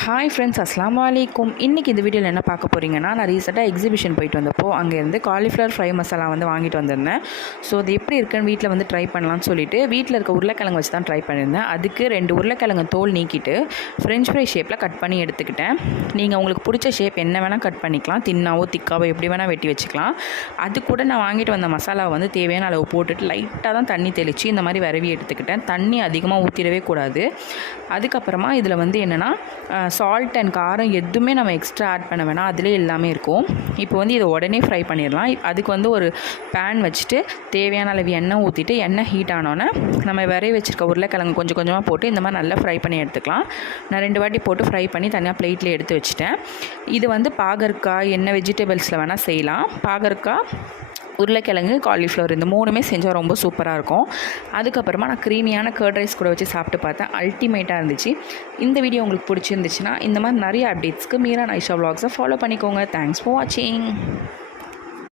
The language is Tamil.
ஹாய் ஃப்ரெண்ட்ஸ், அஸ்ஸலாமு அலைக்கும். இன்றைக்கி இந்த வீடியோவில் என்ன பார்க்க போகிறீங்கன்னா, நான் ரீசெண்டாக எக்ஸிபிஷன் போயிட்டு வந்தப்போ அங்கேருந்து காலிஃப்ளவர் ஃப்ரை மசாலா வாங்கிட்டு வந்திருந்தேன். ஸோ அது எப்படி இருக்குன்னு வீட்டில் ட்ரை பண்ணலான்னு சொல்லிட்டு வீட்டில் இருக்க உருளைக்கிழங்கு வச்சு தான் ட்ரை பண்ணியிருந்தேன். அதுக்கு 2 உருளைக்கிழங்கு தோல் நீக்கிட்டு ஃப்ரெஞ்ச் ஃப்ரை ஷேப்பில் கட் பண்ணி எடுத்துக்கிட்டேன். நீங்கள் உங்களுக்கு பிடிச்ச ஷேப் என்ன வேணால் கட் பண்ணிக்கலாம், தின்னாவோ திக்காவோ எப்படி வேணால் வெட்டி வச்சுக்கலாம். அது கூட நான் வாங்கிட்டு வந்த மசாலாவை தேவையான அளவு போட்டுட்டு லைட்டாக தான் தண்ணி தெளித்து இந்த மாதிரி விரவி எடுத்துக்கிட்டேன். தண்ணி அதிகமாக ஊற்றிடவே கூடாது. அதுக்கப்புறமா இதில் என்னென்னா சால்ட் அண்ட் காரம் எதுவுமே நம்ம எக்ஸ்ட்ரா ஆட் பண்ண வேணாம், அதிலே எல்லாமே இருக்கும். இப்போ இதை உடனே ஃப்ரை பண்ணிடலாம். அதுக்கு ஒரு பேன் வச்சுட்டு தேவையான அளவு எண்ணெய் ஊற்றிட்டு எண்ணெய் ஹீட் ஆனோன்னே நம்ம விரைய வச்சுருக்க உருளைக்கிழங்கு கொஞ்சம் கொஞ்சமாக போட்டு இந்த மாதிரி நல்லா ஃப்ரை பண்ணி எடுத்துக்கலாம். நான் 2 வாட்டி போட்டு ஃப்ரை பண்ணி தனியாக பிளேட்டில் எடுத்து வச்சுட்டேன். இது பாகற்காய் என்ன வெஜிடபிள்ஸில் வேணால் செய்யலாம். பாகற்காய், உருளைக்கிழங்கு, காலிஃப்ளவர் இந்த 3மே செஞ்சால் ரொம்ப சூப்பராக இருக்கும். அதுக்கப்புறமா நான் க்ரீமியான கர்ட் ரைஸ் கூட வச்சு சாப்பிட்டு பார்த்தேன். அல்டிமேட்டாக இருந்துச்சு. இந்த வீடியோ உங்களுக்கு பிடிச்சிருந்துச்சுன்னா இந்த மாதிரி நிறைய அப்டேட்ஸ்க்கு மீரா நைஷா விலாக்ஸை ஃபாலோ பண்ணிக்கோங்க. தேங்க்ஸ் ஃபார் வாட்சிங்.